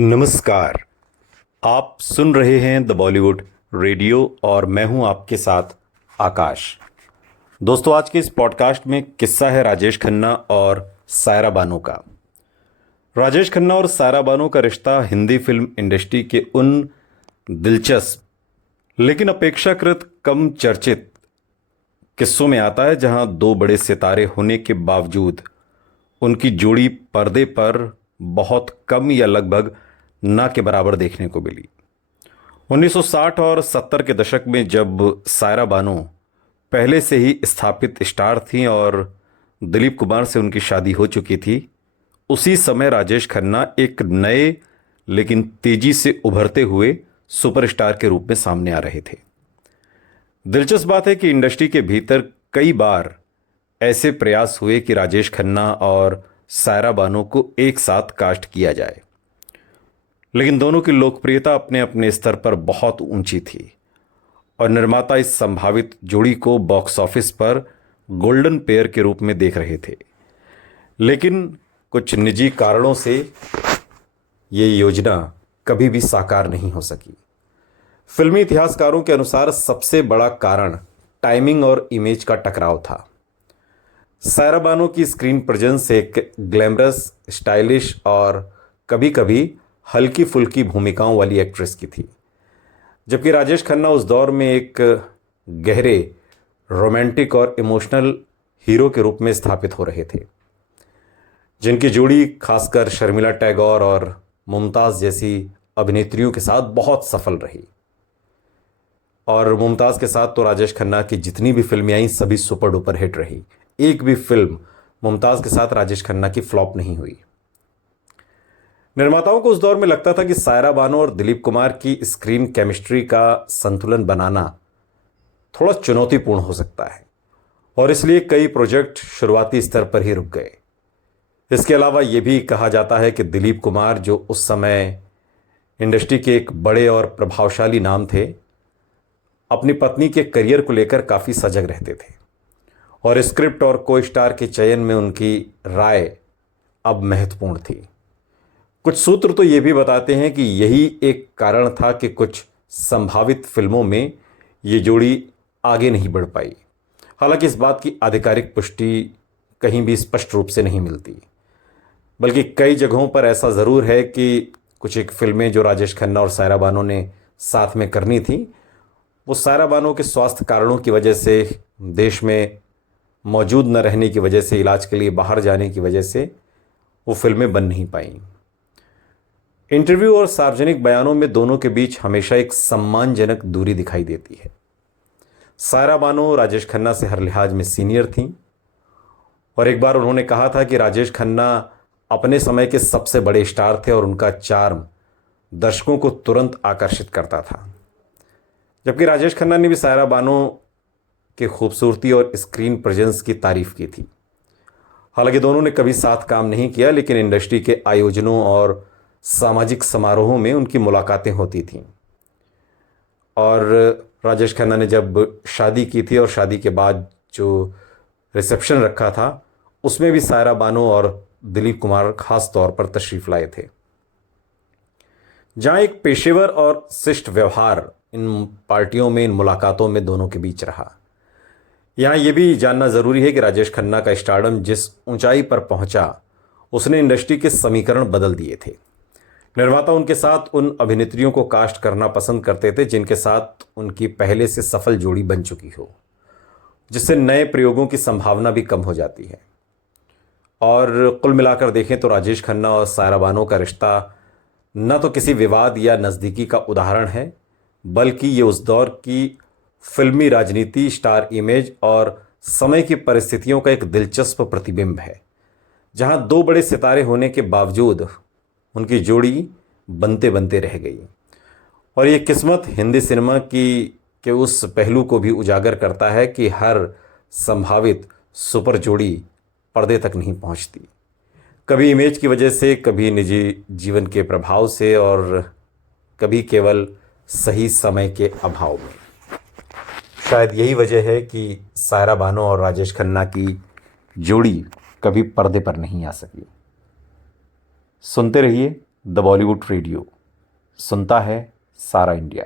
नमस्कार। आप सुन रहे हैं द बॉलीवुड रेडियो और मैं हूं आपके साथ आकाश। दोस्तों, आज के इस पॉडकास्ट में किस्सा है राजेश खन्ना और सायरा बानो का। राजेश खन्ना और सायरा बानो का रिश्ता हिंदी फिल्म इंडस्ट्री के उन दिलचस्प लेकिन अपेक्षाकृत कम चर्चित किस्सों में आता है जहां दो बड़े सितारे होने के बावजूद उनकी जोड़ी पर्दे पर बहुत कम या लगभग ना के बराबर देखने को मिली। 1960 और 70 के दशक में जब सायरा बानो पहले से ही स्थापित स्टार थीं और दिलीप कुमार से उनकी शादी हो चुकी थी, उसी समय राजेश खन्ना एक नए लेकिन तेजी से उभरते हुए सुपरस्टार के रूप में सामने आ रहे थे। दिलचस्प बात है कि इंडस्ट्री के भीतर कई बार ऐसे प्रयास हुए कि राजेश खन्ना और सायरा बानो को एक साथ कास्ट किया जाए, लेकिन दोनों की लोकप्रियता अपने अपने स्तर पर बहुत ऊंची थी और निर्माता इस संभावित जोड़ी को बॉक्स ऑफिस पर गोल्डन पेयर के रूप में देख रहे थे। लेकिन कुछ निजी कारणों से ये योजना कभी भी साकार नहीं हो सकी। फिल्मी इतिहासकारों के अनुसार सबसे बड़ा कारण टाइमिंग और इमेज का टकराव था। सायरा बानो की स्क्रीन प्रेजेंस एक ग्लैमरस, स्टाइलिश और कभी कभी हल्की फुल्की भूमिकाओं वाली एक्ट्रेस की थी, जबकि राजेश खन्ना उस दौर में एक गहरे, रोमांटिक और इमोशनल हीरो के रूप में स्थापित हो रहे थे, जिनकी जोड़ी खासकर शर्मिला टैगोर और मुमताज़ जैसी अभिनेत्रियों के साथ बहुत सफल रही। और मुमताज़ के साथ तो राजेश खन्ना की जितनी भी फिल्में आई सभी सुपर डुपर हिट रही। एक भी फिल्म मुमताज़ के साथ राजेश खन्ना की फ्लॉप नहीं हुई। निर्माताओं को उस दौर में लगता था कि सायरा बानो और दिलीप कुमार की स्क्रीन केमिस्ट्री का संतुलन बनाना थोड़ा चुनौतीपूर्ण हो सकता है और इसलिए कई प्रोजेक्ट शुरुआती स्तर पर ही रुक गए। इसके अलावा यह भी कहा जाता है कि दिलीप कुमार, जो उस समय इंडस्ट्री के एक बड़े और प्रभावशाली नाम थे, अपनी पत्नी के करियर को लेकर काफ़ी सजग रहते थे और स्क्रिप्ट और को स्टार के चयन में उनकी राय अब महत्वपूर्ण थी। कुछ सूत्र तो ये भी बताते हैं कि यही एक कारण था कि कुछ संभावित फिल्मों में ये जोड़ी आगे नहीं बढ़ पाई। हालांकि इस बात की आधिकारिक पुष्टि कहीं भी स्पष्ट रूप से नहीं मिलती, बल्कि कई जगहों पर ऐसा ज़रूर है कि कुछ एक फिल्में जो राजेश खन्ना और सायरा बानो ने साथ में करनी थी, वो सायरा बानो के स्वास्थ्य कारणों की वजह से, देश में मौजूद न रहने की वजह से, इलाज के लिए बाहर जाने की वजह से वो फिल्में बन नहीं पाईं। इंटरव्यू और सार्वजनिक बयानों में दोनों के बीच हमेशा एक सम्मानजनक दूरी दिखाई देती है। सायरा बानो राजेश खन्ना से हर लिहाज में सीनियर थीं और एक बार उन्होंने कहा था कि राजेश खन्ना अपने समय के सबसे बड़े स्टार थे और उनका चार्म दर्शकों को तुरंत आकर्षित करता था, जबकि राजेश खन्ना ने भी सायरा बानो की खूबसूरती और स्क्रीन प्रेजेंस की तारीफ की थी। हालांकि दोनों ने कभी साथ काम नहीं किया, लेकिन इंडस्ट्री के आयोजनों और सामाजिक समारोहों में उनकी मुलाकातें होती थीं। और राजेश खन्ना ने जब शादी की थी और शादी के बाद जो रिसेप्शन रखा था, उसमें भी सायरा बानो और दिलीप कुमार खास तौर पर तशरीफ लाए थे। जहां एक पेशेवर और शिष्ट व्यवहार इन पार्टियों में, इन मुलाकातों में दोनों के बीच रहा। यहाँ ये भी जानना ज़रूरी है कि राजेश खन्ना का स्टारडम जिस ऊंचाई पर पहुंचा, उसने इंडस्ट्री के समीकरण बदल दिए थे। निर्माता उनके साथ उन अभिनेत्रियों को कास्ट करना पसंद करते थे जिनके साथ उनकी पहले से सफल जोड़ी बन चुकी हो, जिससे नए प्रयोगों की संभावना भी कम हो जाती है। और कुल मिलाकर देखें तो राजेश खन्ना और सायरा बानो का रिश्ता न तो किसी विवाद या नज़दीकी का उदाहरण है, बल्कि ये उस दौर की फिल्मी राजनीति, स्टार इमेज और समय की परिस्थितियों का एक दिलचस्प प्रतिबिंब है, जहां दो बड़े सितारे होने के बावजूद उनकी जोड़ी बनते बनते रह गई। और ये किस्मत हिंदी सिनेमा की के उस पहलू को भी उजागर करता है कि हर संभावित सुपर जोड़ी पर्दे तक नहीं पहुंचती, कभी इमेज की वजह से, कभी निजी जीवन के प्रभाव से और कभी केवल सही समय के अभाव में। शायद यही वजह है कि सायरा बानो और राजेश खन्ना की जोड़ी कभी पर्दे पर नहीं आ सकी। सुनते रहिए द बॉलीवुड रेडियो, सुनता है सारा इंडिया।